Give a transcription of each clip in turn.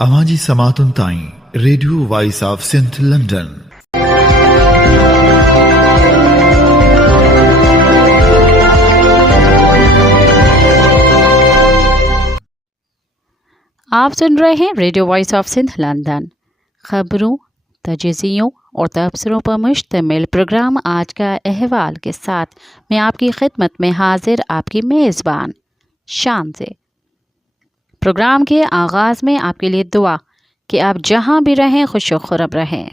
अवाजी समातुन ताई radio voice of Sindh London. आप सुन रहे हैं radio voice of Sindh London. खबरों, तजज़ियों और तबसरों पर मुश्तमिल प्रोग्राम आज का अहवाल के साथ मैं आपकी खिदमत में हाजिर आपकी मेज़बान शान से। प्रोग्राम के आगाज़ में आपके लिए दुआ कि आप जहां भी रहें खुश व खुरम रहें।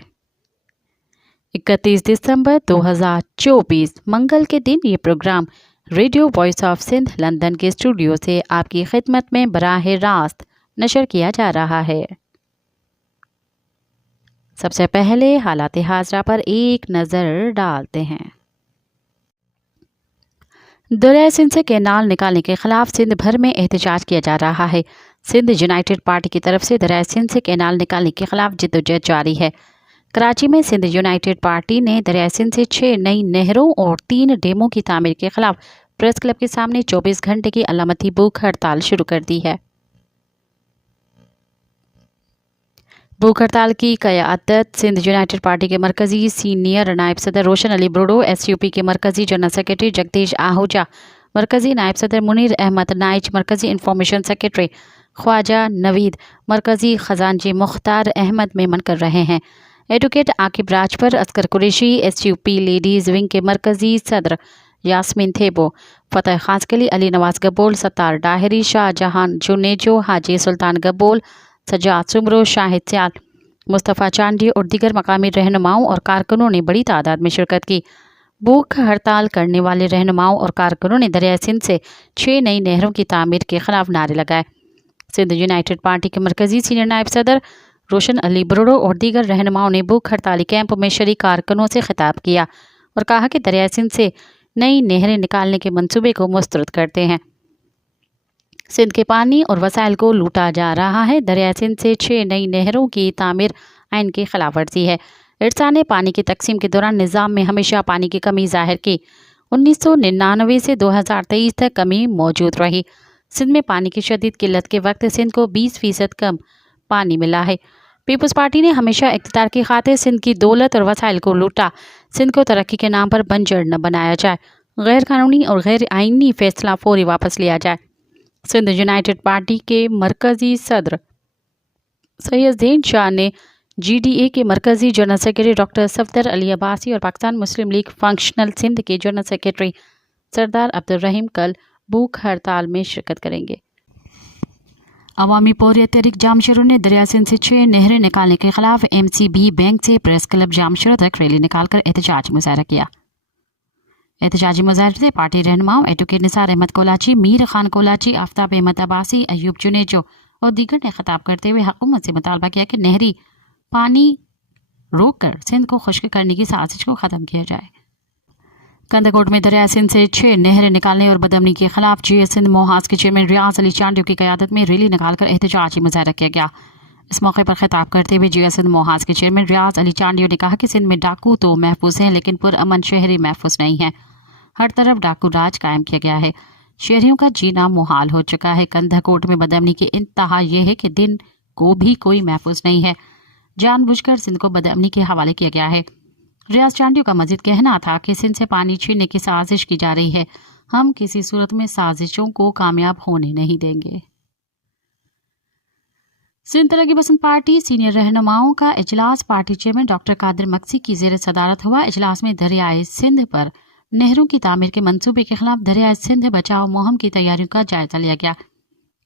31 दिसंबर 2024 मंगल के दिन ये programme radio voice of Sindh London के स्टूडियो से आपकी खिदमत में बराह रास्त नशर किया जा रहा है। सबसे पहले हालात हाजरा पर एक नज़र डालते हैं। दरिया सिंध से कैनाल निकालने के खिलाफ सिंध भर में एहतजाज किया जा रहा है। सिंध यूनाइटेड पार्टी की तरफ से दरिया सिंध से कैनाल निकालने के खिलाफ जिद्दोजहद जारी है। कराची में सिंध यूनाइटेड पार्टी ने दरिया सिंध से 6 नई नहरों और 3 डेमों की तामीर के खिलाफ प्रेस क्लब के सामने 24 घंटे की अलामती भूख हड़ताल शुरू कर दी है। भूख हड़ताल की क़यादत सिंध यूनाइटेड पार्टी के मरकज़ी सीनियर नायब सदर रोशन अली ब्रोडो, SUP के मरकज़ी जनरल सेक्रेटरी जगदीश आहूजा, मरकज़ी नायब सदर मुनीर अहमद नाइच, मरकज़ी इंफॉर्मेशन सेक्रेटरी ख्वाजा नवीद, मरकज़ी ख़जानची मुख्तार अहमद मेमन कर रहे हैं। Advocate Aqib Rajpar, Asghar Qureshi, SUP ladies wing के मरकज़ी सदर यास्मीन थेबो, फ़तेह खासकली, अली नवाज गबोल, सत्तार डाहरी, शाहजहान जुनेजो, हाजी सुल्तान गबोल, सजाद सुमरो, शाहिद सियाल, मुस्तफ़ा चांडी और दीगर मकामी रहनुमाओं और कारकुनों ने बड़ी तादाद में शिरकत की। भूख हड़ताल करने वाले रहनुमाओं और कारकुनों ने दरिया सिंध से 6 नई नहरों की तामीर के खिलाफ नारे लगाए। सिंध यूनाइटेड पार्टी के मरकज़ी सीनियर नायब सदर रोशन अली ब्रोडो और दीगर रहनुमाओं ने भूख हड़ताली कैंप में शरीक कारकुनों से खिताब किया और कहा कि दरिया सिंध से नई नहरें निकालने के मंसूबे को मुस्तरद करते हैं। सिंध के पानी और वसाइल को लूटा जा रहा है। दरिया सिंध से 6 नई नहरों की तामीर आइन की खिलाफ वर्जी है। इरसा ने पानी की तकसीम के दौरान निज़ाम में हमेशा पानी की कमी जाहिर की। 1999 से 2023 तक कमी मौजूद रही। सिंध में पानी की शदीद किल्लत के वक्त सिंध को 20% कम पानी मिला है। पीपल्स पार्टी ने हमेशा इक़्तिदार की खातिर सिंध की दौलत और वसाइल को लूटा। सिंध को तरक्की के नाम पर बंजर न बनाया जाए। गैर कानूनी और गैर आइनी फैसला फौरी वापस लिया जाए। सिंध यूनाइटेड पार्टी के मरकज़ी सदर सैयद शाह ने GDA के मरकज़ी general secretary doctor Safdar Ali Abbasi और Pakistan Muslim League Functional Sindh के जनरल सेक्रेटरी सरदार अब्दुल रहीम कल भूख हड़ताल में शिरकत करेंगे। अवामी पोरियत तहरीक जामशरू ने दरिया सिंध से 6 नहरें निकालने के खिलाफ MCB बैंक से प्रेस क्लब जामशरू तक रैली निकालकर एहतजाज मुजाहरा किया। एहतजाजी मुजाहरे से पार्टी रहनुमाओं एडवोकेट निसार अहमद कोलाची, मीर खान कोलाची, आफ्ताब अहमद अब्बासी, अयूब जुनेजो और दीगर ने खिताब करते हुए हुकूमत से मुतालबा किया कि नहरी पानी रोक कर सिंध को खुश्क करने की साजिश को ख़त्म किया जाए। कंदकोट में दरिया सिंध से 6 नहरें निकालने और बदअमनी के खिलाफ GS सिंध मोहास के चेयरमैन रियाज अली चांडियो की क़यादत में रैली निकालकर एहतजाजी मुजाहरा किया गया। इस मौके पर खिताब करते हुए GS सिंध मोहास के चेयरमैन रियाज अली चांडियो ने कहा कि सिंध में डाकू तो महफूज हैं लेकिन पुरअमन शहरी महफूज नहीं है। हर तरफ डाकू राज कायम किया गया है। शहरियों का जीना मुहाल हो चुका है। कंधाकोट में बदअमनी की इंतहा यह है कि दिन को भी कोई महफूज नहीं है। जानबूझकर सिंध को बदअमनी के हवाले किया गया है। रियाज चांडियो का मजीद कहना था कि सिंध से पानी छीनने की साजिश की जा रही है। हम किसी सूरत में साजिशों को कामयाब होने नहीं देंगे। सिंध तरक्की पसंद पार्टी सीनियर रहनुमाओं का इजलास party chairman doctor Qadir Magsi की ज़ेर सदारत हुआ। इजलास में दरियाए सिंध पर नहरों की तामीर के मंसूबे के खिलाफ दरियाए सिंध बचाओ मुहिम की तैयारियों का जायजा लिया गया।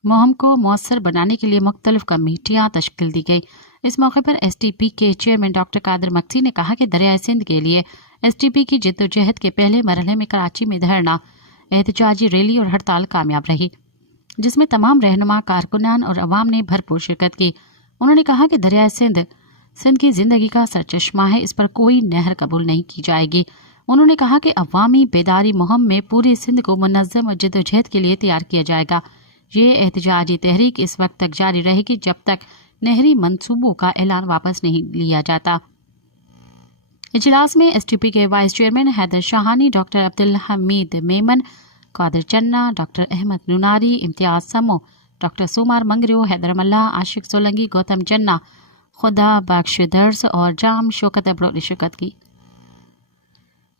मुहिम को मौसर बनाने के लिए मुख्तलिफ कमेटियां तश्कील दी गई। इस मौके पर STP के चेयरमैन डॉक्टर कादिर मक्सी ने कहा कि दरियाए सिंध के लिए STP की जिद्दोजहद के पहले मरहले में कराची में धरना, एहतजाजी रैली और हड़ताल कामयाब रही, जिसमें तमाम रहनुमा, कारकुनान और अवाम ने भरपूर शिरकत की। उन्होंने कहा कि दरियाए सिंध की जिंदगी का सरचश्मा है, इस पर कोई नहर कबूल नहीं की जाएगी। उन्होंने कहा कि अवामी बेदारी मुहिम में पूरे सिंध को मुनज़्ज़म और जिद्दोजहद के लिए तैयार किया जाएगा। ये एहतजाजी तहरीक इस वक्त तक जारी रहेगी जब तक नहरी मंसूबों का ऐलान वापस नहीं लिया जाता। इजलास में STP के vice chairman Haider Shahani, doctor Abdul Hameed Memon, Qadir Channa, doctor Ahmad नुनारी, Imtiaz समो, डॉक्टर सुमार मंगरियो, हैदर मल्ला, आशिक सोलंगी, गौतम जन्ना, खुदा बख्श दर्स और जाम शौकत अब्रो ने शिरकत की।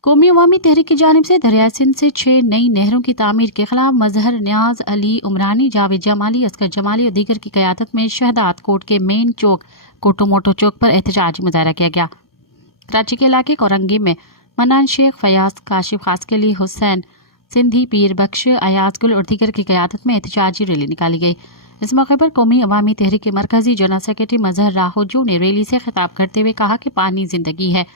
कौमी अवामी तहरीक की जानिब से दरिया सिंध से 6 नई नहरों की तामीर के खिलाफ मजहर न्याज अली उमरानी, जावेद जमाली, असगर जमाली और दीगर की क़यादत में शहदाद कोर्ट के मेन चौक कोटोमोटो चौक पर एहतजाजी मुजाहरा किया गया। कराची के इलाके कोरंगी में मनान शेख, फयाज, काशिफ खासकली, हुसैन सिंधी, पीर बख्श, अयाज गुल और दीगर की क़यादत में एहतजाजी रैली निकाली गई। इस मौके पर कौमी अवामी तहरीक के मरकजी जनरल सेक्रेटरी मजहर राहोजू ने रैली से खिताब करते हुए कहा कि पानी जिंदगी है,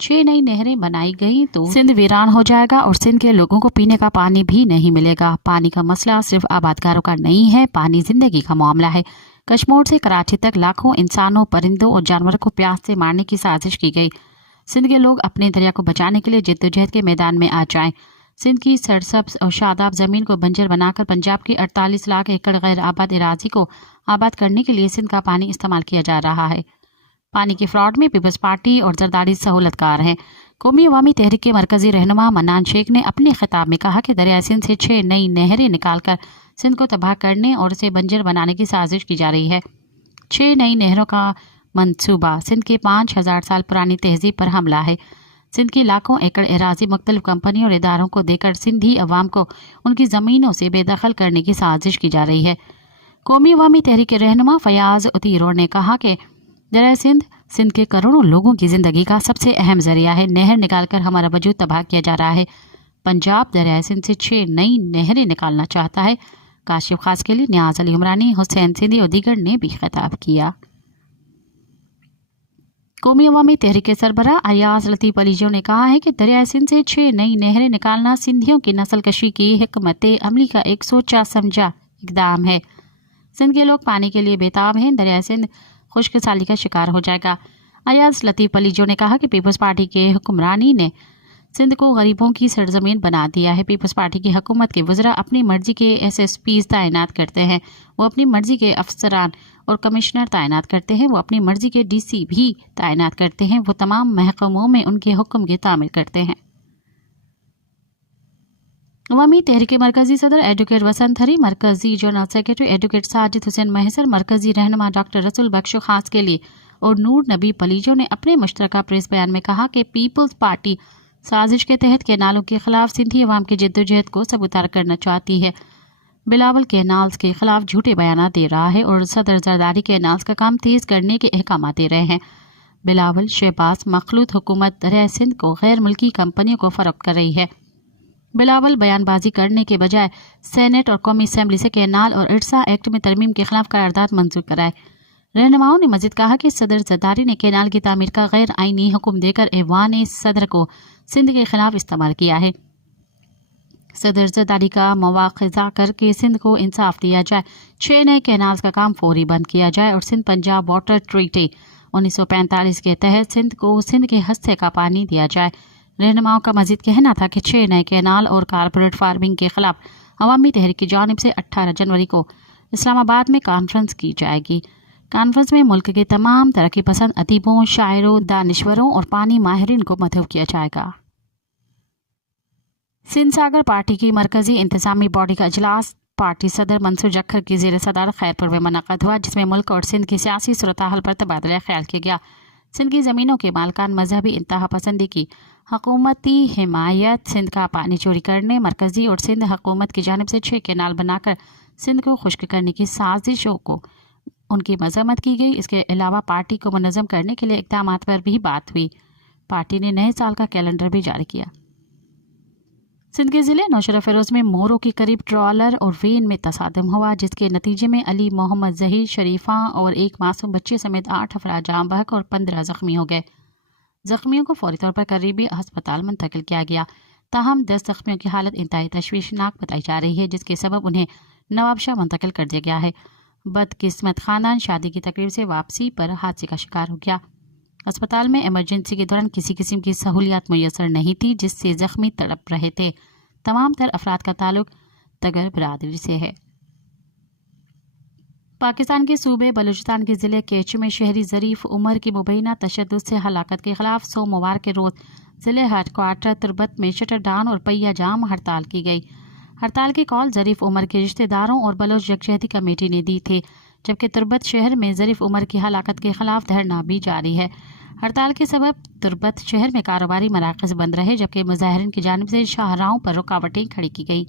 6 नई नहरें बनाई गई तो सिंध वीरान हो जाएगा और सिंध के लोगों को पीने का पानी भी नहीं मिलेगा। पानी का मसला सिर्फ आबादकारों का नहीं है, पानी जिंदगी का मामला है। कश्मीर से कराची तक लाखों इंसानों, परिंदों और जानवरों को प्यास से मारने की साजिश की गई। सिंध के लोग अपने दरिया को बचाने के लिए जिद्दोजहद के मैदान में आ जाएं। सिंध की सरसब्ज और शादाब जमीन को बंजर बनाकर पंजाब की 48 लाख एकड़ गैर आबाद इराजी को आबाद करने के लिए सिंध का पानी इस्तेमाल किया जा रहा है। पानी के फ्रॉड में पीपल्स पार्टी और जरदारी सहूलतकार हैं। कौमी अवामी तहरीक के मरकजी रहनुमा मन्नान शेख ने अपने खिताब में कहा कि दरिया सिंध से 6 नई नहरें निकालकर सिंध को तबाह करने और उसे बंजर बनाने की साजिश की जा रही है। 6 नई नहरों का मंसूबा सिंध के 5000 साल पुरानी तहजीब पर हमला है। सिंध की लाखों एकड़ एराजी मुख्तलिफ कंपनियों और इदारों को देकर सिंधी अवाम को उनकी ज़मीनों से बेदखल करने की साजिश की जा रही है। कौमी अवामी तहरीक के रहनुमा फयाज उतीरों ने कहा कि दरिया सिंध के करोड़ों लोगों की ज़िंदगी का सबसे अहम जरिया है। नहर निकालकर हमारा वजूद तबाह किया जा रहा है। पंजाब दरिया सिंध से 6 नई नहरें निकालना चाहता है। काशिफ खासकली, न्याज अली उमरानी, हुसैन सिंधी और दीगर ने भी खिताब किया। कौमी अवामी तहरीक के सरबराह अयाज लतीफ़ अलीजो ने कहा है कि दरिया सिंध से 6 नई नहरें निकालना सिंधियों की नस्ल कशी की हिकमत अमली का एक सोचा समझा इकदाम है। सिंध के लोग पानी के लिए बेताब हैं। दरिया सिंध खुश्क साली का शिकार हो जाएगा। अयाज लतीफ़ अलीजो ने कहा कि पीपल्स पार्टी के हुक्मरानी ने सिंध को गरीबों की सरजमीन बना दिया है। पीपल्स पार्टी की हुकूमत के वज़रा अपनी मर्जी के SSPs तैनात करते हैं, वो अपनी मर्जी के अफसरान और कमिश्नर तैनात करते हैं, वो अपनी मर्जी के DC भी तैनात करते हैं, वो तमाम महकमों में उनके हुक्म की तामील करते हैं। अवामी तहरीक मरकजी सदर एडवोकेट वसंत हरी, मरकजी general secretary advocate Sajid Hussain Mahsar, मरकजी रहनुमा डॉक्टर रसूल बख्श खास के लिए और नूर नबी पलीजो ने अपने मुश्तरका प्रेस बयान में कहा कि पीपल्स पार्टी साजिश के तहत कैनालों के खिलाफ सिंधी अवाम की जिद्दोजहद को सबूतार करना चाहती है। बिलावल कैनाल्स के खिलाफ झूठे बयान दे रहा है और सदर जरदारी कैनाल्स का काम तेज करने के अहकाम दे रहे हैं। बिलावल शहबाज मखलूत हुकूमत दरिया सिंध को गैर मुल्की कंपनियों को फरोख्त कर रही है। बिलावल बयानबाजी करने के बजाय सेनेट और कौमी असम्बली से कैनाल और इरसा एक्ट में तरमीम के खिलाफ करारदाद मंजूर कराए। रहनुमाओं ने मजीद कहा कि सदर जरदारी ने कैनाल की तामीर का गैर आईनी हुक्म देकर ऐवान सदर को सिंध के खिलाफ इस्तेमाल किया है। सदर जरदारी का मवाख़ज़ा करके सिंध को इंसाफ दिया जाए, 6 नए कैनाल्स का काम फौरी बंद किया जाए और सिंध पंजाब वाटर ट्रीटी 1945 के तहत सिंध को सिंध के हिस्से का पानी दिया जाए। रहनुमाओं का मजीद कहना था कि 6 नए कैनाल और कारपोरेट फार्मिंग के खिलाफ अवामी तहरीक की जानिब से 18 जनवरी को इस्लामाबाद में कॉन्फ्रेंस की जाएगी। कॉन्फ्रेंस में मुल्क के तमाम तरक्की पसंद अदीबों, शायरों, दानिश्वरों और पानी माहिरीन को मदऊ किया जाएगा। सिंध सागर पार्टी की मरकजी इंतजामी बॉडी का इजलास पार्टी सदर मंसूर जखर की ज़ेर सदारत खैरपुर में मुनक़द हुआ, जिसमें मुल्क और सिंध की सियासी सूरत हाल पर तबादला ख्याल किया गया। सिंध की ज़मीनों के मालकान मजहबी इंतहा पसंदी की हुकूमती हिमायत, सिंध का पानी चोरी करने, मरकजी और सिंध हुकूमत की जानिब से 6 कैनाल बनाकर सिंध को खुश्क करने की साजिशों को उनकी मजम्मत की गई। इसके अलावा पार्टी को मुनज़्ज़म करने के लिए इक़दाम पर भी बात हुई। पार्टी ने नए साल का कैलेंडर भी जारी किया। सिंध के ज़िले नौशरा फ़िरोज़ में मोरों के करीब ट्रॉलर और वेन में तसादम हुआ, जिसके नतीजे में अली मोहम्मद ज़हीर, शरीफा और एक मासूम बच्चे समेत 8 अफराद जाम बहक और 15 ज़ख्मी हो गए। ज़ख्मियों को फौरी तौर पर करीबी अस्पताल मुंतकिल किया गया। ताहम 10 ज़ख्मियों की हालत इंतहाई तशवीशनाक बताई जा रही है, जिसके सबब उन्हें नवाबशाह मुंतकिल कर दिया गया है। बदकिस्मत खानदान शादी की तकरीब से वापसी पर हादसे का शिकार हो गया। अस्पताल में इमरजेंसी के दौरान किसी किस्म की सहूलियात मुयसर नहीं थी, जिससे जख्मी तड़प रहे थे। तमाम तर अफराद का ताल्लुक तगर बिरादरी से है। पाकिस्तान के सूबे बलूचिस्तान के ज़िले केच में शहरी ज़रीफ उमर की मुबैना तशद्दुद से हलाकत के खिलाफ सोमवार के रोज़ ज़िले हेडक्वार्टर तुरबत में शटर डाउन और पहिया जाम हड़ताल की गई। हड़ताल की कॉल ज़रीफ उमर के रिश्तेदारों और बलोच यकजहती कमेटी ने दी थी, जबकि तुर्बत शहर में ज़रीफ उमर की हलाकत के खिलाफ धरना भी जारी है। हड़ताल के सबब तुर्बत शहर में कारोबारी मराकज़ बंद रहे, जबकि मुजाहिरीन की जानिब से शाहराहों पर रुकावटें खड़ी की गई,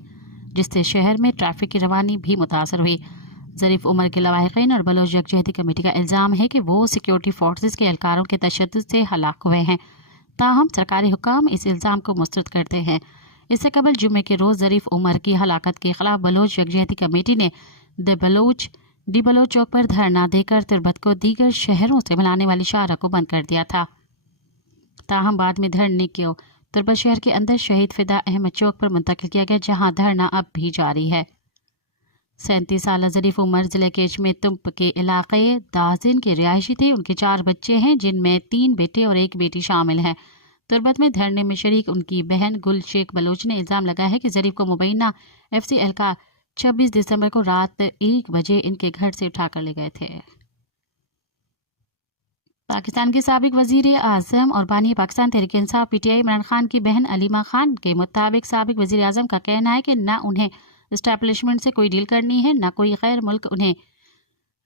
जिससे शहर में ट्रैफिक की रवानी भी मुतासर हुई। ज़रीफ उमर के लवाहिकीन और बलोच यकजहती कमेटी का इल्ज़ाम है कि वो सिक्योरिटी फोर्सेस के एहलकारों के तशद्दुद से हलाक हुए हैं। ताहम सरकारी हुकाम इस इल्ज़ाम को मुस्तरद करते हैं। इससे कबल जुम्मे के रोज़ ज़रीफ उमर की हलाकत के खिलाफ बलोच यकजहती कमेटी ने डी बलोच चौक पर धरना देकर तुर्बत को दीगर शहरों से मिलाने वाली शाहरा को बंद कर दिया था। ताहम बाद में धरने को तुर्बत शहर के अंदर शहीद फिदा अहमद चौक पर मुंतकिल किया गया, जहां धरना अब भी जारी है। 37 साल ज़रीफ उमर ज़िले के में तुम्प के इलाके दाजिन के रिहायशी थे। उनके 4 बच्चे हैं, जिनमें 3 बेटे और 1 बेटी शामिल हैं। तुर्बत में धरने में शरीक उनकी बहन गुल शेख बलोच ने इल्ज़ाम लगाया है कि ज़रीफ को मुबैना FC एहलकार 26 दिसंबर को रात 1 बजे इनके घर से उठाकर ले गए थे। पाकिस्तान के साबिक वजीर आज़म और बानी पाकिस्तान तहरीक इंसाफ PTI इमरान खान की बहन अलीमा खान के मुताबिक साबिक वजीर आज़म का कहना है कि न उन्हें एस्टैब्लिशमेंट से कोई डील करनी है, न कोई गैर मुल्क उन्हें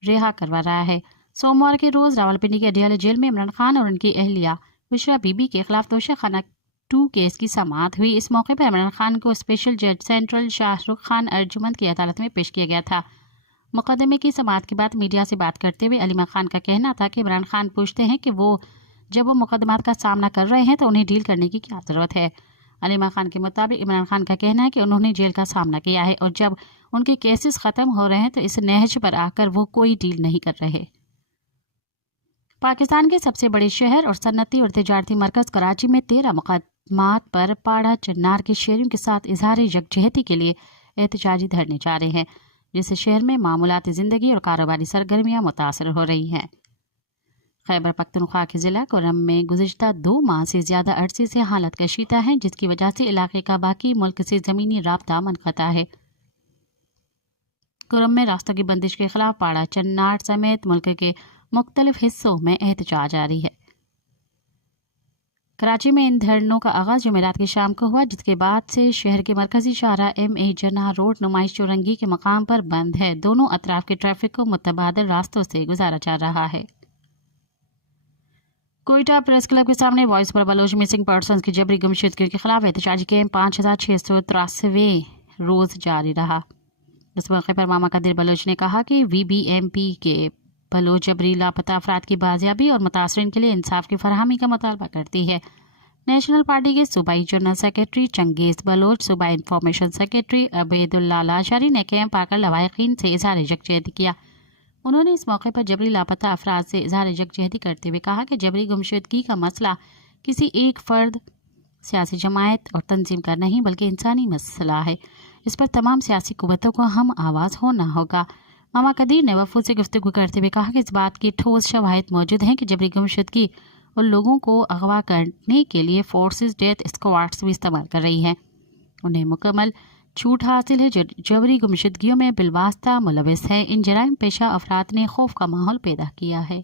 रिहा करवा रहा है। सोमवार के रोज़ रावलपिंडी के अडियाला जेल में इमरान खान और उनकी अहलिया बुशरा बीबी के खिलाफ तोशाखाना 2 केस की समाअत हुई। इस मौके पर इमरान खान को स्पेशल जज सेंट्रल शाहरुख खान अर्जुमंद की अदालत में पेश किया गया था। मुकदमे की समाअत के बाद मीडिया से बात करते हुए अलीमा खान का कहना था कि इमरान खान पूछते हैं कि जब वो मुकदमात का सामना कर रहे हैं तो उन्हें डील करने की क्या ज़रूरत है। अलीमा खान के मुताबिक इमरान खान का कहना है कि उन्होंने जेल का सामना किया है और जब उनके केसेस ख़त्म हो रहे हैं तो इस नहज पर आकर वो कोई डील नहीं कर रहे। पाकिस्तान के सबसे बड़े शहर और सन्नती और तिजारती मरकज़ कराची में 13 मुकदमात पर पाड़ा चन्नार के शहरियों के साथ इजहार यकजहती के लिए एहतजाजी धरने जा रहे हैं, जिससे शहर में मामूलाती ज़िंदगी और कारोबारी सरगर्मियाँ मुतासर हो रही हैं। खैबर पख्तूनख्वा के ज़िला कुरम में गुज़िश्ता 2 माह से ज़्यादा अरसे से हालत कशीदा है, जिसकी वजह से इलाके का बाकी मुल्क से ज़मीनी राब्ता मुनक़ता है। कुरम में रास्तों की बंदिश के खिलाफ पाड़ा चन्नार समेत मुल्क के मुख्तलिफ हिस्सों में एहतजाज जारी है। कराची में इन धरनों का आगाज़ जुमेरात की शाम को हुआ, जिसके बाद से शहर के मरकजी शाहरा MA जन्ना रोड नुमाइश चौरंगी के मकाम पर बंद है। दोनों अतराफ के ट्रैफिक को मुतबादिल रास्तों से गुजारा जा रहा है। कोयटा प्रेस क्लब के सामने वॉइस पर बलोच मिसिंग पर्सन्स की जबरी गुमशुदगी के खिलाफ एहतजाजी कैंप 5683वें रोज़ जारी रहा। इस मौके पर मामा कदीर बलोच ने कहा कि VBMP के बलोच जबरी लापता अफराद की बाजियाबी और मुतासरीन के लिए इंसाफ की फरहमी का मुतालबा करती है। नेशनल पार्टी के सूबाई जनरल सेक्रेटरी चंगेज़ बलोच, सूबाई इंफॉर्मेशन सेक्रेटरी अबेदुल्ला लाशारी ने कैंप आकर लवाहिकीन से इजहार यकजहती किया। उन्होंने इस मौके पर जबरी लापता अफराद से इजहार यकजहती करते हुए कहा कि जबरी गुमशुदगी का मसला किसी एक फ़र्द, सियासी जमायत और तंजीम का नहीं बल्कि इंसानी मसला है। इस पर तमाम सियासी कुव्वतों को हम आवाज़ होना होगा। मामा कदीर ने वफूद से गुफ्तगू करते हुए कहा कि इस बात की ठोस शवाहिद मौजूद हैं कि जबरी गुमशुदगी और लोगों को अगवा करने के लिए फोर्सेस डेथ स्क्वाड्स भी इस्तेमाल कर रही हैं। उन्हें मुकम्मल छूट हासिल है जो जबरी गुमशुदगियों में बिलवास्ता मुलविस है। इन जराइम पेशा अफराद ने खौफ का माहौल पैदा किया है।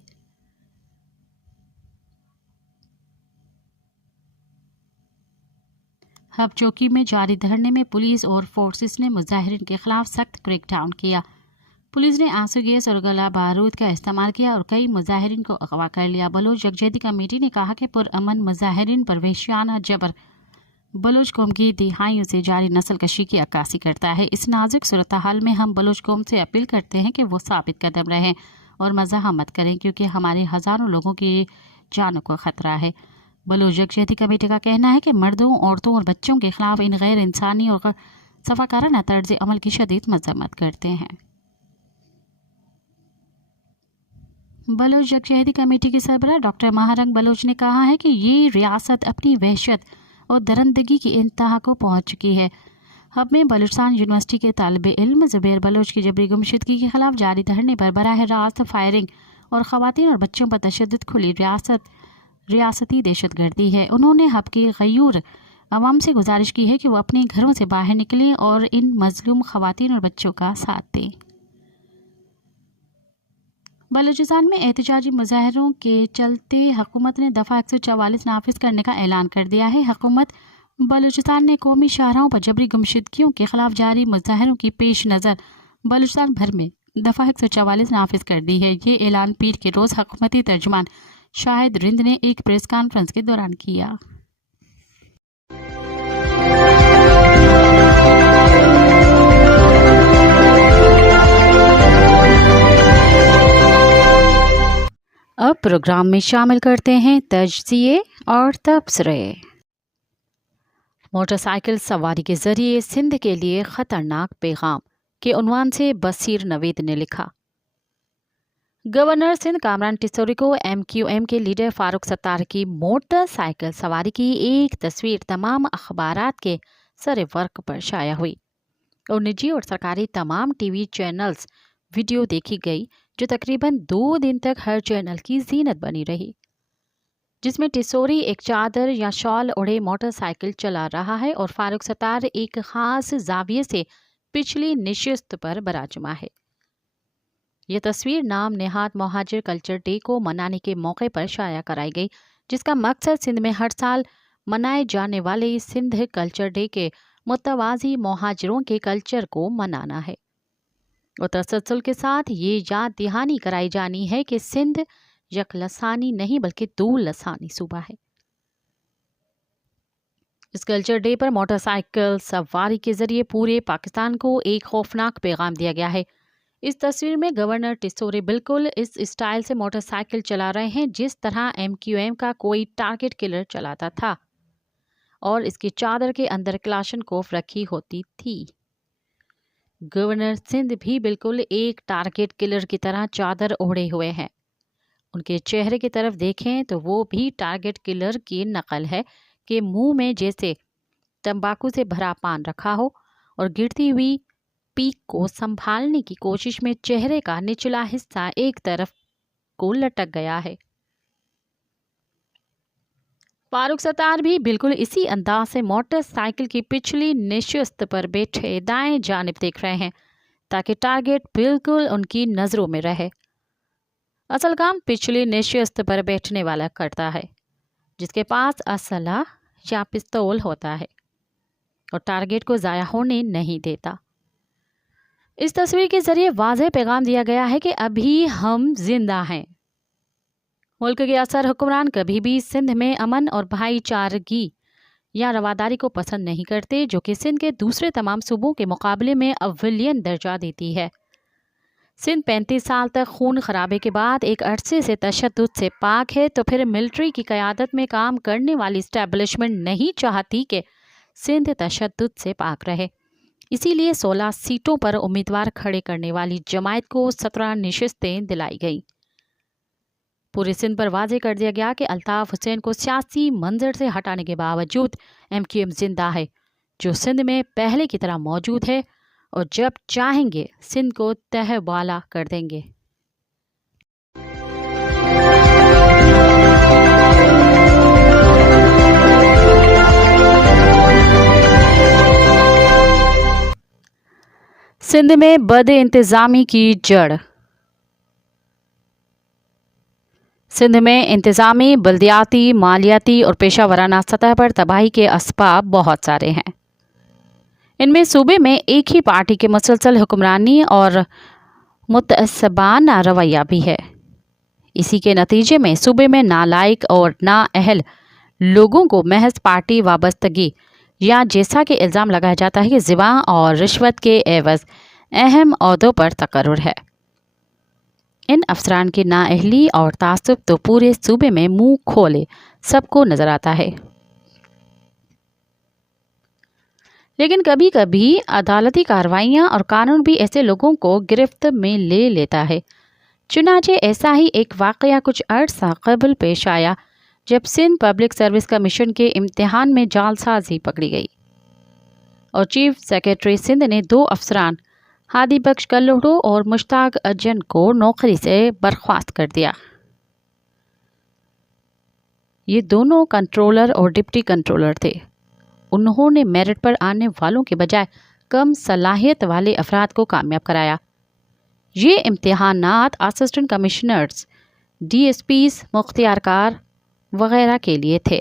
हब चौकी में जारी धरने में पुलिस और फोर्सेस ने मुजाहिरीन के खिलाफ सख्त क्रैकडाउन किया। पुलिस ने आंसू गैस और गोला बारूद का इस्तेमाल किया और कई मुजाहिरीन को अगवा कर लिया। बलोच यकजहती कमेटी ने कहा कि पुरअमन मुजाहिरीन पर वहशियाना जबर बलोच कौम की दिहाइयों से जारी नस्ल कशी की अक्कासी करता है। इस नाजुक सूरत हाल में हम बलोच कौम से अपील करते हैं कि वो साबित कदम रहें और मज़ाहमत करें, क्योंकि हमारे हज़ारों लोगों की जानों को ख़तरा है। बलोच यकजहती कमेटी का कहना है कि मर्दों, औरतों और बच्चों के खिलाफ इन गैर इंसानी और सफाकाराना तर्ज अमल की शदीद मज़म्मत करते हैं। बलोच यकजहती कमेटी के सरबराह डॉक्टर महारंग बलोच ने कहा है कि ये रियासत अपनी वहशत और दरंदगी की इंतहा को पहुंच चुकी है। हब में बलूचिस्तान यूनिवर्सिटी के तालिब इल्म ज़ुबैर बलोच की जबरी गुमशुदगी के खिलाफ जारी धरने पर बराह रास्त फायरिंग और ख़वातीन और बच्चों पर तशद्दुद खुली रियासती दहशतगर्दी है। उन्होंने हब की गयूर अवाम से गुजारिश की है कि वो अपने घरों से बाहर निकलें और इन मजलूम ख़वातीन और बच्चों का साथ दें। बलूचिस्तान में एहतजाजी मुजाहरों के चलते हुकूमत ने दफ़ा 144 नाफिज करने का ऐलान कर दिया है। हुकूमत बलूचिस्तान ने कौमी शाहराहों पर जबरी गुमशुदगियों के खिलाफ जारी मुजाहरों की पेश नज़र बलूचिस्तान भर में दफ़ा 144 नाफिज कर दी है। ये ऐलान पीर के रोज़ हुकूमती तर्जुमान शाहिद रिंद ने एक प्रेस कॉन्फ्रेंस के दौरान किया। अब प्रोग्राम में शामिल करते हैं तजज़िये और तबसरे। मोटरसाइकिल सवारी के जरिए सिंध के लिए खतरनाक पैगाम के उन्वान से बसीर नवीद ने लिखा। गवर्नर सिंध कामरान टिसोरी को MQM के लीडर फारूक सत्तार की मोटरसाइकिल सवारी की एक तस्वीर तमाम अखबारात के सरे वर्क पर शाया हुई और निजी और सरकारी तमाम टीवी चैनल्स वीडियो देखी गई, जो तकरीबन 2 दिन तक हर चैनल की जीनत बनी रही, जिसमें टिसोरी एक चादर या शॉल ओढ़े मोटरसाइकिल चला रहा है और फारूक सत्तार एक खास जाविये से पिछली निशिस्त पर बराजमा है। यह तस्वीर नाम नेहाद मोहाजिर कल्चर डे को मनाने के मौके पर शाया कराई गई, जिसका मकसद सिंध में हर साल मनाए जाने वाले सिंध कल्चर डे के मुतवाज़ी मोहाजिरों के कल्चर को मनाना है और तसलसल के साथ ये याद दहानी कराई जानी है कि सिंध यक लसानी नहीं बल्कि 2 लसानी सूबा है। इस कल्चर डे पर मोटरसाइकिल सवारी के जरिए पूरे पाकिस्तान को एक खौफनाक पैगाम दिया गया है। इस तस्वीर में गवर्नर टिसोरी बिल्कुल इस स्टाइल से मोटरसाइकिल चला रहे हैं जिस तरह MQM का कोई टारगेट किलर चलाता था और इसकी चादर के अंदर क्लाशनकोफ रखी होती थी। गवर्नर सिंध भी बिल्कुल एक टारगेट किलर की तरह चादर ओढ़े हुए हैं। उनके चेहरे की तरफ देखें तो वो भी टारगेट किलर की नकल है कि मुंह में जैसे तंबाकू से भरा पान रखा हो और गिरती हुई पीक को संभालने की कोशिश में चेहरे का निचला हिस्सा एक तरफ को लटक गया है। फारूक सत्तार भी बिल्कुल इसी अंदाज से मोटरसाइकिल की पिछली निशिस्त पर बैठे दाएं जानिब देख रहे हैं ताकि टारगेट बिल्कुल उनकी नजरों में रहे। असल काम पिछली निशिस्त पर बैठने वाला करता है, जिसके पास असला या पिस्तौल होता है और टारगेट को ज़ाया होने नहीं देता। इस तस्वीर के जरिए वाज़ेह पैगाम दिया गया है कि अभी हम जिंदा हैं। मुल्क के असर हुक्मरान कभी भी सिंध में अमन और भाईचारगी या रवादारी को पसंद नहीं करते, जो कि सिंध के दूसरे तमाम सूबों के मुकाबले में अव्वलियन दर्जा देती है। सिंध 35 साल तक खून खराबे के बाद एक अरसे से तशद्दुद से पाक है, तो फिर मिलिट्री की क़यादत में काम करने वाली इस्टेब्लिशमेंट नहीं चाहती कि सिंध तशद्दुद से पाक रहे। इसीलिए 16 सीटों पर उम्मीदवार खड़े करने वाली जमायत को 17 नशिस्तें दिलाई गई। पूरे सिंध पर वाज़ेह कर दिया गया कि अल्ताफ़ हुसैन को सियासी मंजर से हटाने के बावजूद MQM जिंदा है, जो सिंध में पहले की तरह मौजूद है और जब चाहेंगे सिंध को तहवाला कर देंगे। सिंध में बद इंतज़ामी की जड़। सिंध में इंतज़ामी, बल्दियाती, मालियाती और पेशा वराना सतह पर तबाही के असबाब बहुत सारे हैं। इनमें सूबे में एक ही पार्टी के मुसलसल हुक्मरानी और मुतअस्सबाना रवैया भी है। इसी के नतीजे में सूबे में नालायक और नाअहल लोगों को महज पार्टी वाबस्तगी या जैसा कि इल्ज़ाम लगाया जाता है कि ज़िबा और रिश्वत के एवज़ अहम ओहदों पर तकर्रुर है। इन अफसरान की नाअहली और तासुब तो पूरे सूबे में मुंह खोले सबको नज़र आता है। लेकिन कभी कभी अदालती कार्रवाइयाँ और कानून भी ऐसे लोगों को गिरफ्त में ले लेता है। चुनाचे ऐसा ही एक वाक़या कुछ अर्सा कबल पेश आया जब सिंध पब्लिक सर्विस कमीशन के इम्तिहान में जालसाजी पकड़ी गई और चीफ सेक्रेटरी सिंध ने 2 अफसरान हादी बख्श कल्लुड़ो और मुश्ताक अजन को नौकरी से बर्खास्त कर दिया। ये दोनों कंट्रोलर और डिप्टी कंट्रोलर थे। उन्होंने मेरिट पर आने वालों के बजाय कम सलाहियत वाले अफराद को कामयाब कराया। ये इम्तिहानात असिस्टेंट कमिश्नर्स, DSPs, मुख्तियारकार वगैरह के लिए थे।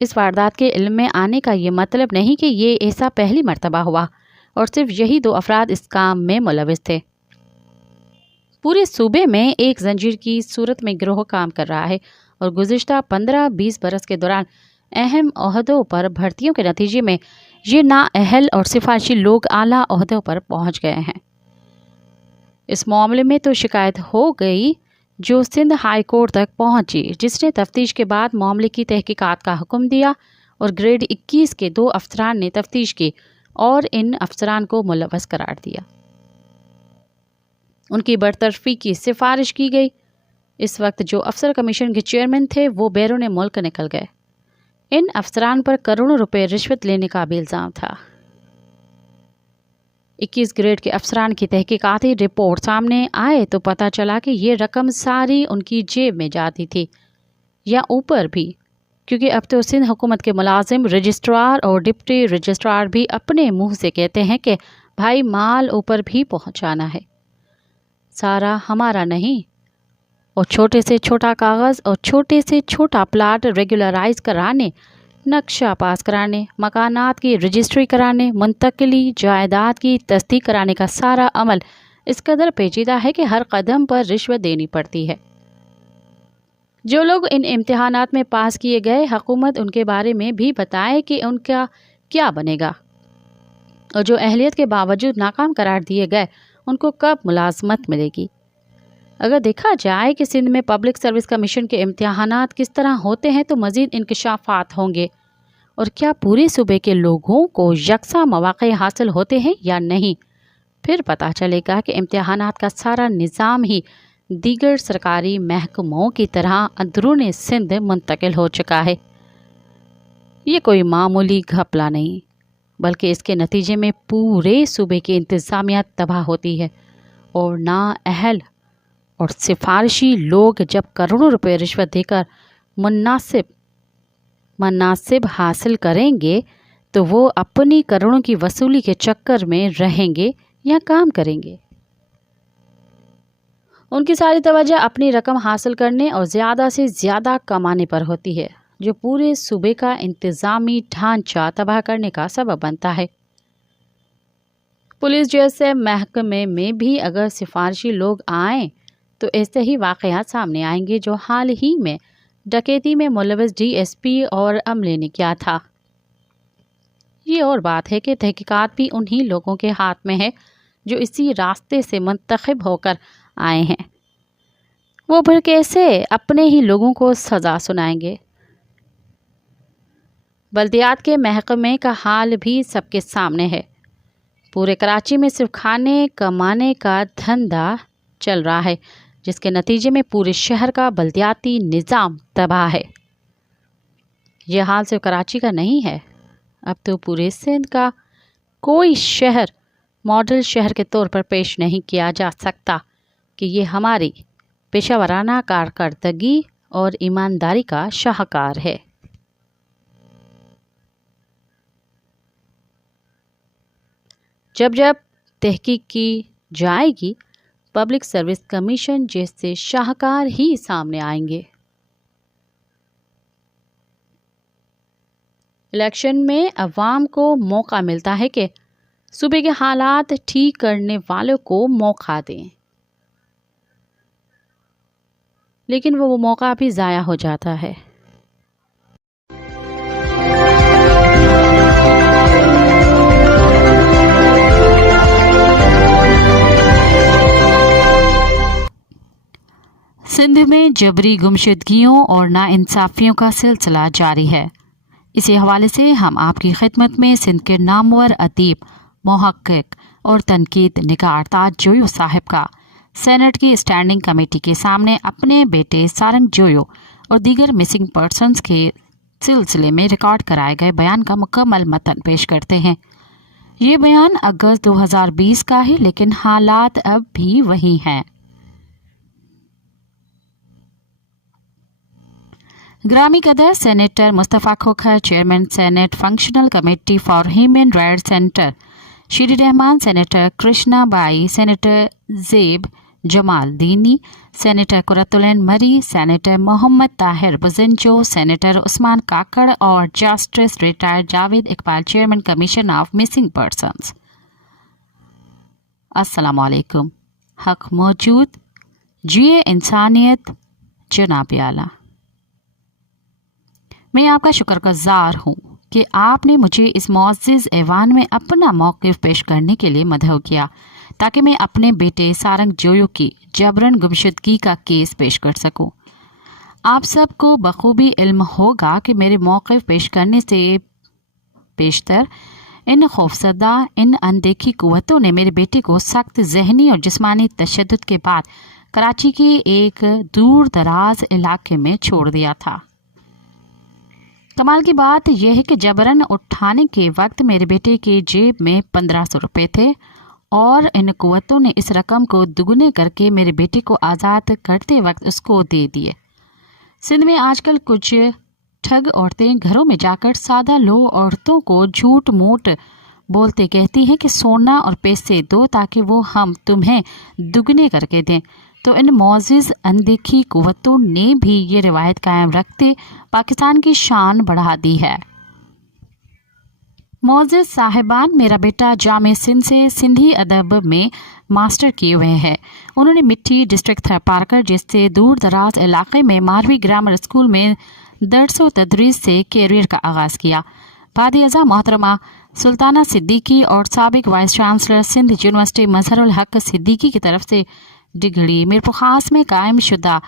इस वारदात के इल्म में आने का ये मतलब नहीं कि ये ऐसा पहली मर्तबा हुआ और सिर्फ यही 2 अफराद इस काम में मुलविस थे। पूरे सूबे में एक जंजीर की सूरत में गिरोह काम कर रहा है और गुज़िश्ता 15-20 बरस के दौरान अहम ओहदों पर भर्तियों के नतीजे में ये नाअहल और सिफारिशी लोग आला ओहदों पर पहुंच गए हैं। इस मामले में तो शिकायत हो गई जो सिंध हाई कोर्ट तक पहुंची, जिसने तफ्तीश के बाद मामले की तहकीकात का हुक्म दिया और ग्रेड 21 के 2 अफसरान ने तफ्तीश की और इन अफसरान को मुलव्वस करार दिया। उनकी बरतरफी की सिफारिश की गई। इस वक्त जो अफसर कमीशन के चेयरमैन थे वो बैरून मुल्क निकल गए। इन अफसरान पर करोड़ों रुपए रिश्वत लेने का भी इल्ज़ाम था। 21 ग्रेड के अफसरान की तहकीकाती रिपोर्ट सामने आए तो पता चला कि ये रकम सारी उनकी जेब में जाती थी या ऊपर भी, क्योंकि अब तो सिंध हुकूमत के मुलाजिम रजिस्ट्रार और डिप्टी रजिस्ट्रार भी अपने मुंह से कहते हैं कि भाई माल ऊपर भी पहुंचाना है, सारा हमारा नहीं। और छोटे से छोटा कागज़ और छोटे से छोटा प्लाट रेगुलराइज कराने, नक्शा पास कराने, मकानात की रजिस्ट्री कराने, मुंतकली जायदाद की तस्दीक कराने का सारा अमल इस कदर पेचीदा है कि हर कदम पर रिश्वत देनी पड़ती है। जो लोग इन इम्तिहानात में पास किए गए, हुकूमत उनके बारे में भी बताए कि उनका क्या बनेगा, और जो अहलियत के बावजूद नाकाम करार दिए गए उनको कब मुलाजमत मिलेगी। अगर देखा जाए कि सिंध में पब्लिक सर्विस कमीशन के इम्तिहानात किस तरह होते हैं तो मज़ीद इंकशाफात होंगे, और क्या पूरे सूबे के लोगों को यकसा मौक़े हासिल होते हैं या नहीं। फिर पता चलेगा कि इम्तिहानात का सारा निज़ाम ही दीगर सरकारी महकमों की तरह अंदरूनी सिंध मुंतकिल हो चुका है। ये कोई मामूली घपला नहीं, बल्कि इसके नतीजे में पूरे सूबे की इंतज़ामिया तबाह होती है और नाअहल और सिफारिशी लोग जब करोड़ों रुपए रिश्वत देकर मुनासिब हासिल करेंगे तो वो अपनी करोड़ों की वसूली के चक्कर में रहेंगे या काम करेंगे। उनकी सारी तवज्जो अपनी रकम हासिल करने और ज़्यादा से ज़्यादा कमाने पर होती है, जो पूरे सूबे का इंतज़ामी ढांचा तबाह करने का सबब बनता है। पुलिस जैसे महकमे में भी अगर सिफारिशी लोग आएँ तो ऐसे ही वाक़यात सामने आएंगे जो हाल ही में डकैती में मुलव्वस DSP और अमले ने किया था। ये और बात है कि तहकीकात भी उन्हीं लोगों के हाथ में है जो इसी रास्ते से मुंतखब होकर आए हैं। वो फिर कैसे अपने ही लोगों को सज़ा सुनाएंगे। बल्दियात के महकमे का हाल भी सबके सामने है। पूरे कराची में सिर्फ खाने कमाने का धंधा चल रहा है, जिसके नतीजे में पूरे शहर का बल्दियाती निज़ाम तबाह है। यह हाल सिर्फ कराची का नहीं है, अब तो पूरे सिंध का कोई शहर मॉडल शहर के तौर पर पेश नहीं किया जा सकता कि ये हमारी पेशावराना कारकर्दगी और ईमानदारी का शाहकार है। जब जब तहकीक की जाएगी, पब्लिक सर्विस कमीशन जैसे शाहकार ही सामने आएंगे। इलेक्शन में अवाम को मौका मिलता है कि सूबे के हालात ठीक करने वालों को मौका दें, लेकिन वो मौका भी ज़ाया हो जाता है। सिंध में जबरी गुमशुदगियों और नाइंसाफियों का सिलसिला जारी है। इसी हवाले से हम आपकी खिदमत में सिंध के नामवर अदीब, मुहक्किक और तनकीद निगार ताज जोयो साहब का सेनेट की स्टैंडिंग कमेटी के सामने अपने बेटे सारंग जोयो और दीगर मिसिंग पर्सन्स के सिलसिले में रिकॉर्ड कराए गए बयान का मुकम्मल मतन पेश करते हैं। ये बयान अगस्त 2020 का है, लेकिन हालात अब भी वही हैं। ग्रामी कदर senator Mustafa Khokhar, chairman senate functional committee for human rights centre, Sherry Rehman, senator Krishna Bai, senator Zeb Jamal Dini, senator Quratulain Marri, senator Mohammad Tahir Bizenjo, senator Usman Kakar और justice retired Javed Iqbal, chairman commission of missing persons. अस्सलाम वालेकुम। हक मौजूद, जिए इंसानियत, जनाब आला। मैं आपका शुक्रगुजार हूँ कि आपने मुझे इस मुअज़्ज़िज़ ऐवान में अपना मौक़िफ़ पेश करने के लिए मदहू किया ताकि मैं अपने बेटे सारंग जोयो की जबरन गुमशुदगी का केस पेश कर सकूं। आप सबको बखूबी इल्म होगा कि मेरे मौक़िफ़ पेश करने से पेशतर इन खौफसदा, इन अनदेखी कुव्वतों ने मेरे बेटे को सख्त ज़हनी और जिस्मानी तशद्दुद के बाद कराची के एक दूर दराज इलाके में छोड़ दिया था। कमाल की बात यह है कि जबरन उठाने के वक्त मेरे बेटे के जेब में 1500 रुपये थे और इन कुव्वतों ने इस रकम को दुगने करके मेरे बेटे को आज़ाद करते वक्त उसको दे दिए। सिंध में आजकल कुछ ठग औरतें घरों में जाकर सादा लो औरतों को झूठ मूठ बोलते कहती हैं कि सोना और पैसे दो ताकि वो हम तुम्हें दुगने करके दें। तो इन मुअज़्ज़िज़ अनदेखी कुव्वतों ने भी ये रिवायत कायम रखते पाकिस्तान की शान बढ़ा दी है। मुअज़्ज़िज़ साहिबान, मेरा बेटा जामे सिंध से सिंधी अदब में मास्टर किए हुए हैं। उन्होंने मिट्टी डिस्ट्रिक्ट थरपारकर जैसे दूर दराज इलाके में मारवी ग्रामर स्कूल में दर्स व तदरीस से कैरियर का आगाज़ किया। बाद-ए-अज़ा मोहतरमा सुल्ताना सिद्दीकी और साबिक vice chancellor Sindh university Mazharul Haq Siddiqui की तरफ से डिग्री मीरपुखास में कायम शुदा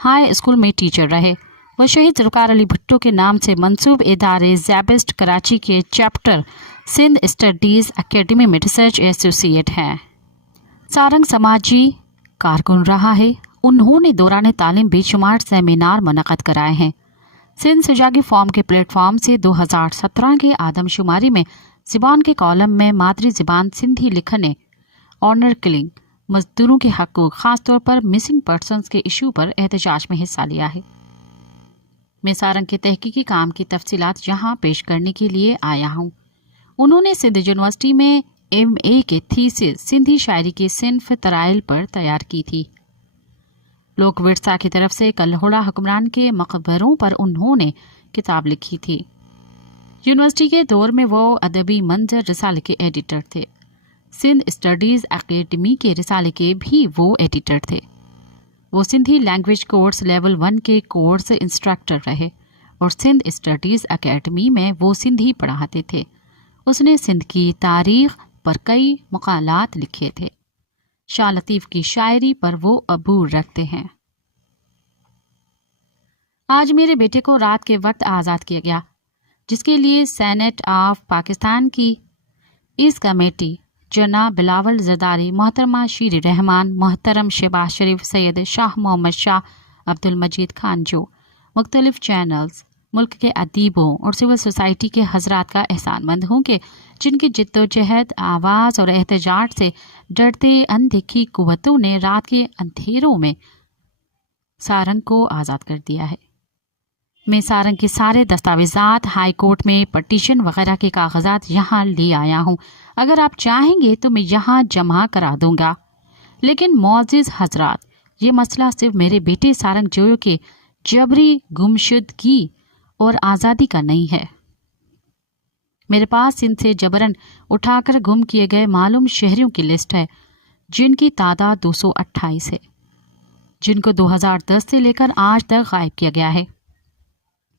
हाई स्कूल में टीचर रहे। वो शहीद ज़ुल्फ़िकार अली भुट्टो के नाम से मंसूब इदारे ज़ैबिस्ट कराची के चैप्टर सिंध स्टडीज़ एकेडमी में रिसर्च एसोसिएट हैं। सारंग समाजी कारकुन रहा है। उन्होंने दौरान तालीम बेशुमार सेमिनार मुनक़्क़द कराए हैं। सिंध सुजागी फॉर्म के प्लेटफॉर्म से 2017 के आदमशुमारी में ज़बान के कॉलम में मादरी ज़बान सिंधी लिखने, ऑनर किलिंग, मजदूरों के हकूक़, ख़ासतौर पर मिसिंग पर्सन्स के इशू पर एहतजाज में हिस्सा लिया है। मैं सारंग के तहकीकी काम की तफसीलात यहाँ पेश करने के लिए आया हूँ। उन्होंने सिंध यूनिवर्सिटी में MA के थीसिस सिंधी शायरी के सिन्फ तराइल पर तैयार की थी। लोक विरसा की तरफ से कल्होड़ा हुक्मरान के मकबरों पर उन्होंने किताब लिखी थी। यूनिवर्सिटी के दौर में वो अदबी मंजर रिसाले के एडिटर थे। सिंध स्टडीज़ एकेडमी के रिसाले के भी वो एडिटर थे। वो सिंधी लैंग्वेज कोर्स लेवल 1 के कोर्स इंस्ट्रक्टर रहे और सिंध स्टडीज़ एकेडमी में वो सिंधी पढ़ाते थे। उसने सिंध की तारीख पर कई मकालात लिखे थे। शाह लतीफ़ की शायरी पर वो अबूर रखते हैं। आज मेरे बेटे को रात के वक्त आज़ाद किया गया, जिसके लिए सेनेट ऑफ पाकिस्तान की इस कमेटी जनाब बिलावल ज़रदारी, मोहतरमा शीर रहमान, मोहतरम शहबाज शरीफ, सैयद शाह मोहम्मद शाह, अब्दुल मजीद खान, जो मुख्तलिफ चैनल्स, मुल्क के अदीबों और सिविल सोसाइटी के हजरात का एहसानमंद हूँ कि जिनकी जिद्दोजहद, आवाज़ और एहतजाज से डरते अनदेखी कुव्वतों ने रात के अंधेरों में सारंग को आज़ाद कर दिया है। मैं सारंग के सारे दस्तावेजात, हाई कोर्ट में पटिशन वगैरह के कागजात यहाँ ले आया हूँ। अगर आप चाहेंगे तो मैं यहाँ जमा करा दूंगा। लेकिन मुअज़्ज़िज़ हजरात, ये मसला सिर्फ मेरे बेटे सारंग जोयो के जबरी गुमशुदगी और आज़ादी का नहीं है। मेरे पास सिंध से जबरन उठाकर गुम किए गए मालूम शहरियों की लिस्ट है, जिनकी तादाद 228 है, जिनको 2010 से लेकर आज तक गायब किया गया है।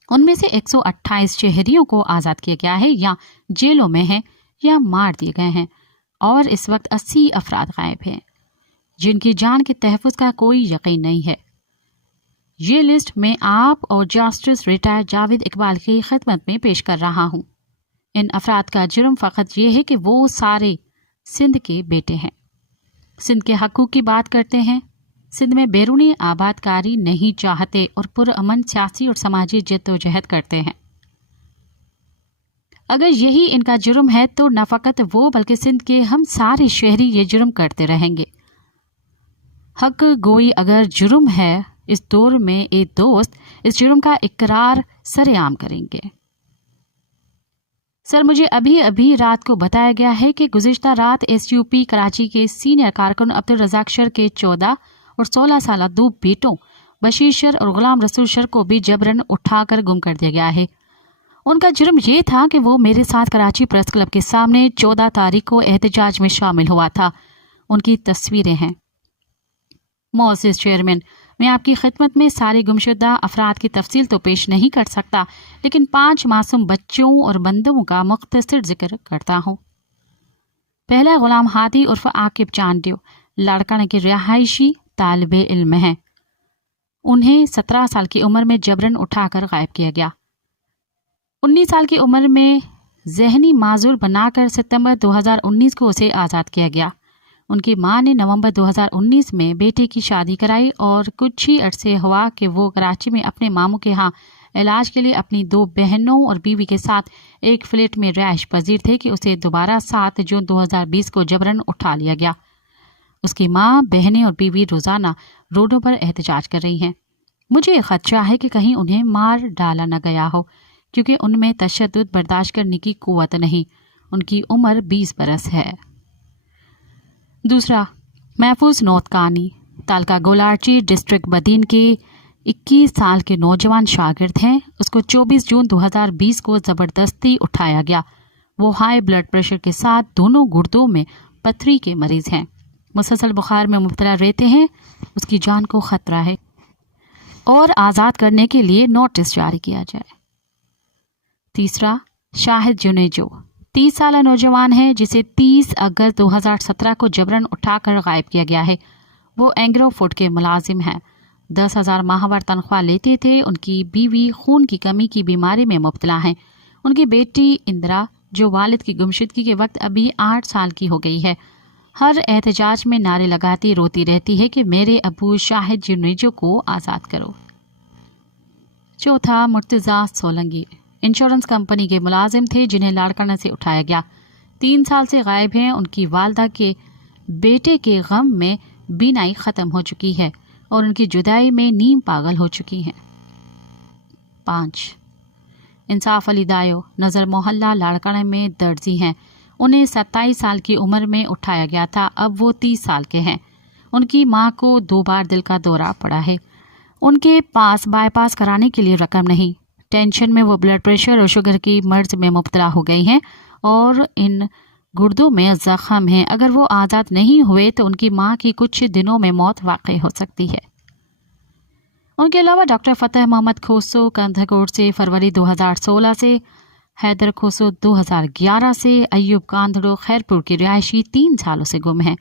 उनमें से 128 शहरियों को आज़ाद किया गया है या जेलों में हैं या मार दिए गए हैं और इस वक्त 80 अफराद गायब हैं, जिनकी जान के तहफ़्फ़ुज़ का कोई यकीन नहीं है। ये लिस्ट मैं आप और जस्टिस रिटायर्ड जावेद इकबाल की खिदमत में पेश कर रहा हूँ। इन अफराद का जुर्म फ़कत ये है कि वो सारे सिंध के बेटे हैं, सिंध के हकूक़ की बात करते हैं, सिंध में बैरूनी आबादकारी नहीं चाहते और पुरअमन सियासी और समाजी जद्दोजहद करते हैं। अगर यही इनका जुर्म है तो न फ़कत वो बल्कि सिंध के हम सारे शहरी ये जुर्म करते रहेंगे। हक गोई अगर जुर्म है इस दौर में एक दोस्त इस जुर्म का इकरार सरेआम करेंगे। سر، مجھے ابھی رات کو بتایا گیا ہے کہ گزشتہ رات SUP کراچی کے سینئر کارکن عبدالرزاق شر کے 14 اور 16 سالہ 2 بیٹوں بشیر شر اور غلام رسول شر کو بھی جبرن اٹھا کر گم کر دیا گیا ہے۔ ان کا جرم یہ تھا کہ وہ میرے ساتھ کراچی پریس کلب کے سامنے 14 تاریخ کو احتجاج میں شامل ہوا تھا۔ ان کی تصویریں ہیں۔ معزز چیئرمین، میں آپ کی خدمت میں سارے گمشدہ افراد کی تفصیل تو پیش نہیں کر سکتا، لیکن 5 معصوم بچوں اور بندوں کا مختصر ذکر کرتا ہوں۔ پہلا غلام ہادی عرف عاقب چاندیو، لاڑکانہ کے رہائشی طالب علم ہیں۔ انہیں 17 سال کی عمر میں جبرن اٹھا کر غائب کیا گیا۔ 19 سال کی عمر میں ذہنی معذور بنا کر ستمبر 2019 کو اسے آزاد کیا گیا۔ ان کی ماں نے نومبر 2019 میں بیٹے کی شادی کرائی اور کچھ ہی عرصے ہوا کہ وہ کراچی میں اپنے ماموں کے ہاں علاج کے لیے اپنی 2 بہنوں اور بیوی کے ساتھ ایک فلیٹ میں رہائش پذیر تھے کہ اسے دوبارہ 7 جون 2020 کو جبرن اٹھا لیا گیا۔ اس کی ماں، بہنیں اور بیوی روزانہ روڈوں پر احتجاج کر رہی ہیں۔ مجھے خدشہ ہے کہ کہیں انہیں مار ڈالا نہ گیا ہو، کیونکہ ان میں تشدد برداشت کرنے کی قوت نہیں۔ ان کی عمر 20 برس ہے۔ دوسرا، محفوظ نوتکانی، تعلقہ گولارچی ڈسٹرکٹ بدین کے 21 سال کے نوجوان شاگرد ہیں۔ اس کو 24 جون 2020 کو زبردستی اٹھایا گیا۔ وہ ہائی بلڈ پریشر کے ساتھ دونوں گردوں میں پتھری کے مریض ہیں، مسلسل بخار میں مبتلا رہتے ہیں۔ اس کی جان کو خطرہ ہے اور آزاد کرنے کے لیے نوٹس جاری کیا جائے۔ تیسرا، شاہد جنیجو، 30 سالہ نوجوان ہے جسے 30 اگست 2017 کو جبرن اٹھا کر غائب کیا گیا ہے۔ وہ اینگرو فوڈ کے ملازم ہیں، 10,000 ماہوار تنخواہ لیتے تھے۔ ان کی بیوی خون کی کمی کی بیماری میں مبتلا ہیں۔ ان کی بیٹی اندرا، جو والد کی گمشدگی کے وقت ابھی 8 سال کی ہو گئی ہے، ہر احتجاج میں نعرے لگاتی روتی رہتی ہے کہ میرے ابو شاہد جنیجو کو آزاد کرو۔ چوتھا، مرتضیٰ سولنگی، انشورنس کمپنی کے ملازم تھے جنہیں لاڑکانہ سے اٹھایا گیا، 3 سال سے غائب ہیں۔ ان کی والدہ کے بیٹے کے غم میں بینائی ختم ہو چکی ہے اور ان کی جدائی میں نیم پاگل ہو چکی ہیں۔ 5، انصاف علی دایو، نظر محلہ لاڑکانہ میں درزی ہیں۔ انہیں 27 سال کی عمر میں اٹھایا گیا تھا، اب وہ 30 سال کے ہیں۔ ان کی ماں کو 2 بار دل کا دورہ پڑا ہے۔ ان کے پاس بائی پاس کرانے کے لیے رقم نہیں۔ ٹینشن میں وہ بلڈ پریشر اور شوگر کی مرض میں مبتلا ہو گئی ہیں اور ان گردوں میں زخم ہیں۔ اگر وہ آزاد نہیں ہوئے تو ان کی ماں کی کچھ دنوں میں موت واقع ہو سکتی ہے۔ ان کے علاوہ ڈاکٹر فتح محمد کھوسو کندھکوٹ سے فروری 2016 سے، حیدر کھوسو 2011 سے، ایوب کاندھڑو خیرپور کی رہائشی 3 سالوں سے گم ہیں۔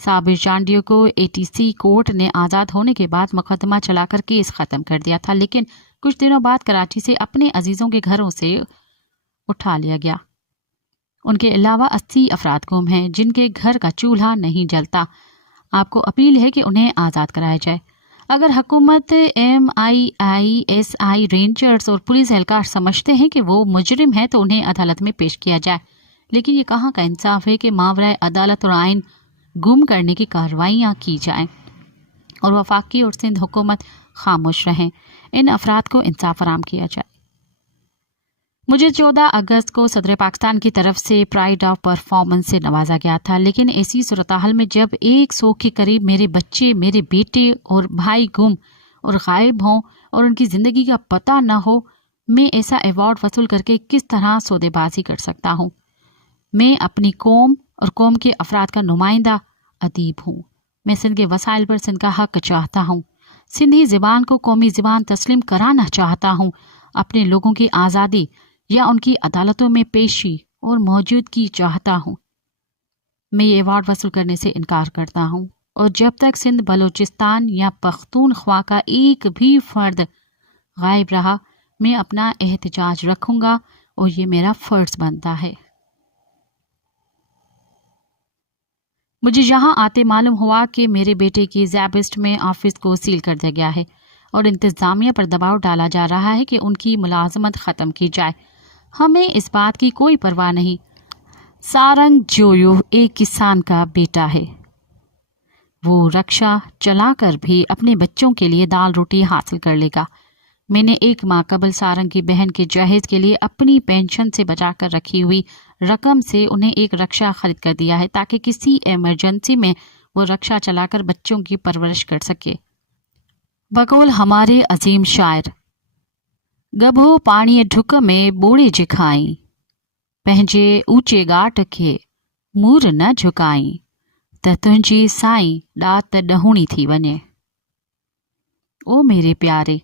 صابر چانڈیو کو ATC کورٹ نے آزاد ہونے کے بعد مقدمہ چلا کر کیس ختم کر دیا تھا، لیکن کچھ دنوں بعد کراچی سے اپنے عزیزوں کے گھروں سے اٹھا لیا گیا۔ ان کے علاوہ 80 افراد گم ہیں جن کے گھر کا چولہا نہیں جلتا۔ آپ کو اپیل ہے کہ انہیں آزاد کرایا جائے۔ اگر حکومت، MIISI رینجرز اور پولیس اہلکار سمجھتے ہیں کہ وہ مجرم ہیں تو انہیں عدالت میں پیش کیا جائے، لیکن یہ کہاں کا انصاف ہے کہ ماورائے عدالت اور آئین گم کرنے کی کارروائیاں کی جائیں اور وفاقی اور سندھ حکومت خاموش رہیں۔ ان افراد کو انصاف فراہم کیا جائے۔ مجھے 14 اگست کو صدر پاکستان کی طرف سے پرائڈ آف پرفارمنس سے نوازا گیا تھا، لیکن ایسی صورتحال میں جب 100 کے قریب میرے بچے، میرے بیٹے اور بھائی گم اور غائب ہوں اور ان کی زندگی کا پتہ نہ ہو، میں ایسا ایوارڈ وصول کر کے کس طرح سودے بازی کر سکتا ہوں؟ میں اپنی قوم اور قوم کے افراد کا نمائندہ ادیب ہوں۔ میں سندھ کے وسائل پر سندھ کا حق چاہتا ہوں، سندھی زبان کو قومی زبان تسلیم کرانا چاہتا ہوں، اپنے لوگوں کی آزادی یا ان کی عدالتوں میں پیشی اور موجودگی چاہتا ہوں۔ میں یہ ایوارڈ وصول کرنے سے انکار کرتا ہوں، اور جب تک سندھ، بلوچستان یا پختونخوا کا ایک بھی فرد غائب رہا، میں اپنا احتجاج رکھوں گا اور یہ میرا فرض بنتا ہے۔ مجھے یہاں آتے معلوم ہوا کہ میرے بیٹے کی زیبسٹ میں آفس کو سیل کر دیا گیا ہے اور انتظامیہ پر دباؤ ڈالا جا رہا ہے کہ ان کی ملازمت ختم کی جائے۔ ہمیں اس بات کی کوئی پرواہ نہیں۔ سارنگ جویو ایک کسان کا بیٹا ہے۔ وہ رکشہ چلا کر بھی اپنے بچوں کے لیے دال روٹی حاصل کر لے گا۔ मैंने एक माह कबल सारंग की बहन के जहेज के लिए अपनी पेंशन से बचाकर रखी हुई रकम से उन्हें एक रक्षा खरीद कर दिया है ताकि किसी इमरजेंसी में वो रक्षा चलाकर बच्चों की परवरिश कर सके। बकौल हमारे अजीम शायर, गभो पाणी ढुक में बोड़े जिखाई, पंहिंजे ऊंचे गाट के मूर न झुकाई, त तुंहिंजी साईं ॾात ॾहूणी थी वञे। ओ मेरे प्यारे,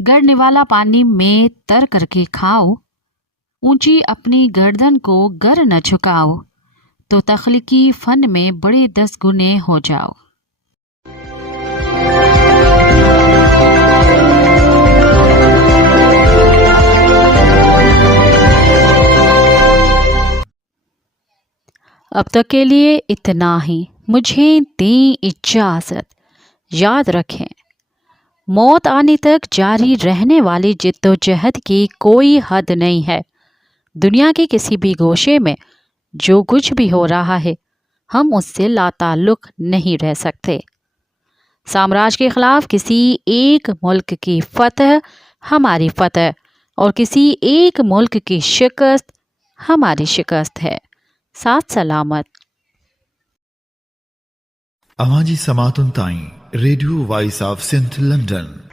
गड़ने वाला पानी में तर करके खाओ, ऊंची अपनी गर्दन को गर न झुकाओ, तो तख्लीकी फन में बड़े 10 गुने हो जाओ। अब तक के लिए इतना ही। मुझे दें इजाज़त। याद रखें, मौत आने तक जारी रहने वाली जिद्दोजहद की कोई हद नहीं है। दुनिया के किसी भी गोशे में जो कुछ भी हो रहा है, हम उससे लाताल्लुक़ नहीं रह सकते। साम्राज्य के ख़िलाफ़ किसी एक मुल्क की फ़तह हमारी फ़तह और किसी एक मुल्क की शिकस्त हमारी शिकस्त है। साथ सलामत। अवाजी समातुन ताई radio voice of Sindh London.